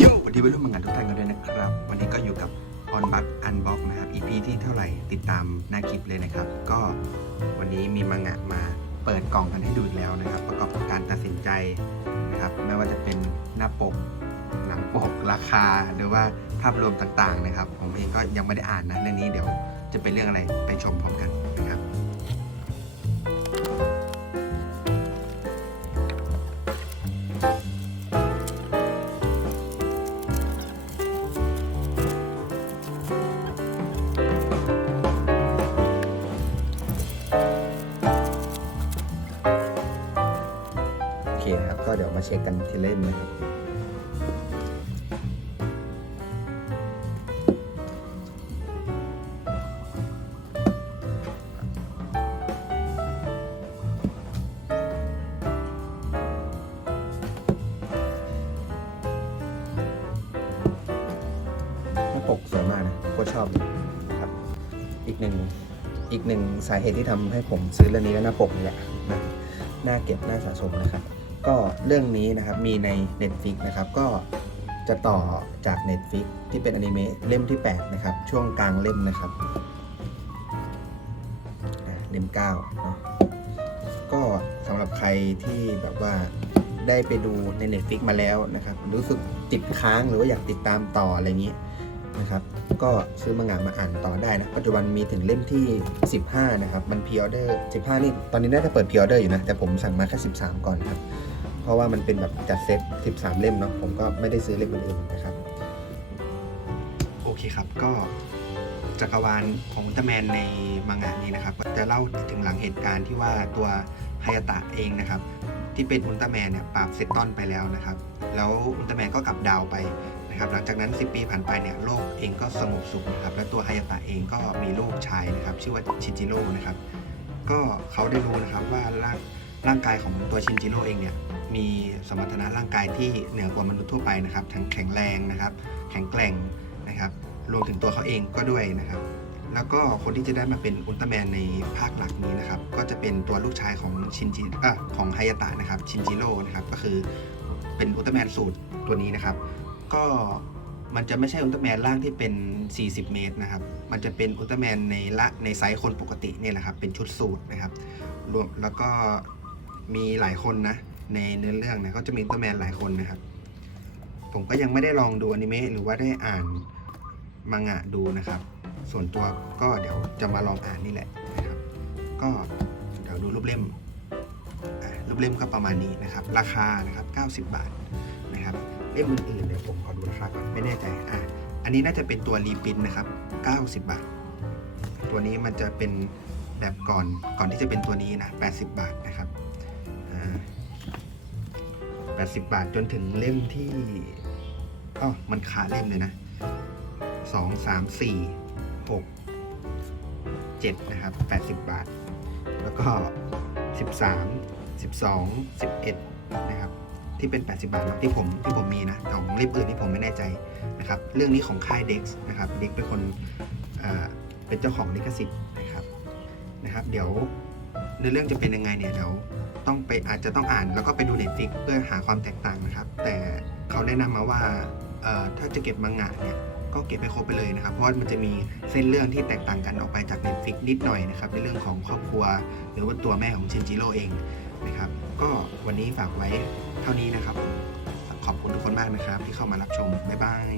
ยูวันนี้ไปร่วมงานทุกท่านกันด้วยนะครับ วันนี้ก็อยู่กับ On b u g Unbox นะครับ EP ที่เท่าไหร่ติดตามหน้าคลิปเลยนะครับ ก็วันนี้มีมังงะมาเปิดกล่องกันให้ดูอีกแล้วนะครับ ประกอบกับการตัดสินใจนะครับ ไม่ว่าจะเป็นหน้าปกหลังปกราคาหรือว่าภาพรวมต่างๆนะครับ ผมเองก็ยังไม่ได้อ่านนะเรื่องนี้เดี๋ยวจะเป็นเรื่องอะไรไปชมพร้อมกัน เคนะครับ ก็เดี๋ยวมาเช็คกันทีเล่มนะครับหน้าปกสวยมากนะโคตรชอบเลยครับ อีกหนึ่งอีกหนึ่งสาเหตุที่ทำให้ผมซื้อเรื่องนี้และหน้าปกนี่แหละนะน่าเก็บน่าสะสมนะครับ ก็เรื่องนี้นะครับมีใน Netflix นะครับก็จะต่อจาก Netflix ที่เป็นอนิเมะเล่มที่ 8 นะครับ ช่วงกลางเล่มนะครับอะเล่ม9เนาะก็สำหรับใครที่แบบว่าได้ไปดูใน Netflix มาแล้วนะครับ รู้สึกติดค้างหรือว่าอยากติดตามต่ออะไรอย่างนี้นะครับ ก็ซื้อมังงะมาอ่านต่อได้นะ ปัจจุบันมีถึงเล่มที่ 15 นะครับ มันพ r ออเดอร์ 15 นี่ ตอนนี้น่าจะเปิดพ r ออเดอร์อยู่นะ แต่ผมสั่งมาแค่ 13 ก่อนครับ เพราะว่ามันเป็นแบบจัดเซต 13 เล่มเนาะผมก็ไม่ได้ซื้อเล่มอื่นนะครับ โอเคครับก็จักรวาลของอุลตร้าแมนในมังงะนี้นะครับก็จะเล่าถึงหลังเหตุการณ์ที่ว่าตัวไฮยาตะเองนะครับ ที่เป็นอุลตร้าแมนเนี่ยปราบเซตตอนไปแล้วนะครับ แล้วอุลตร้าแมนก็กลับดาวไปนะครับ หลังจากนั้น 10 ปีผ่านไปเนี่ยโลกเองก็สงบสุขนะครับ และตัวไฮยาตะเองก็มีลูกชายนะครับ ชื่อว่าชิจิโร่นะครับ ก็เขาได้รู้นะครับว่าร่างร่างกายของตัวชินจิโร่เองเนี่ย มีสมรรถนะร่างกายที่เหนือกว่ามนุษย์ทั่วไปนะครับ ทั้งแข็งแรงนะครับ แข็งแกร่งนะครับ รวมถึงตัวเขาเองก็ด้วยนะครับ แล้วก็คนที่จะได้มาเป็นอุลตร้าแมนในภาคหลักนี้นะครับ ก็จะเป็นตัวลูกชายของชินจิอะของไฮยาตะนะครับ ชินจิโร่นะครับ ก็คือเป็นอุลตร้าแมนสูตรตัวนี้นะครับ ก็มันจะไม่ใช่อุลตร้าแมนร่างที่เป็น 40 เมตรนะครับ มันจะเป็นอุลตร้าแมนในละในไซส์คนปกติเนี่ยแหละครับ เป็นชุดสูทนะครับ รวมแล้วก็มีหลายคนนะ ในเนื้อเรื่องนะก็จะมีตร้าแมนหลายคนนะครับ ผมก็ยังไม่ได้ลองดูอนิเมะหรือว่าได้อ่านมังงะดูนะครับ ส่วนตัวก็เดี๋ยวจะมาลองอ่านนี่แหละนะครับ ก็เดี๋ยวดูรูปเล่มรูปเล่มก็ประมาณนี้นะครับ ราคานะครับ 90 บาทนะครับเล่มอื่นๆเนี่ยวผมขอดูราคาก่อนไม่แน่ใจอะอันนี้น่าจะเป็นตัวรีปินนะครับ 90 บาท ตัวนี้มันจะเป็นแบบก่อนก่อนที่จะเป็นตัวนี้นะ 80 บาทนะครับอ่า 80 บาทจนถึงเล่มที่อ๋อมันขาเล่มเลยนะ2 3 4 6 7 นะครับ 80 บาท แล้วก็ 13 12 11 นะครับ ที่เป็น 80 บาทที่ผมที่ผมมีนะแต่ของเลิปอื่นที่ผมไม่แน่ใจนะครับ เรื่องนี้ของค่าย Dex นะครับ Dex เป็นคนเป็นเจ้าของลิขสิทธิ์นะครับนะครับ เดี๋ยวในเรื่องจะเป็นยังไงเนี่ยเดี๋ยว ต้องไปอาจจะต้องอ่านแล้วก็ไปดู Netflix เพื่อหาความแตกต่างนะครับ แต่เขาแนะนำมาว่าถ้าจะเก็บมังงะเนี่ยก็เก็บไปครบไปเลยนะครับ เพราะว่ามันจะมีเส้นเรื่องที่แตกต่างกันออกไปจาก Netflix นิดหน่อยนะครับ ในเรื่องของครอบครัว หรือว่าตัวแม่ของชินจิโร่เองนะครับ ก็วันนี้ฝากไว้เท่านี้นะครับ ขอบคุณทุกคนมากนะครับ ที่เข้ามารับชม บ๊ายบาย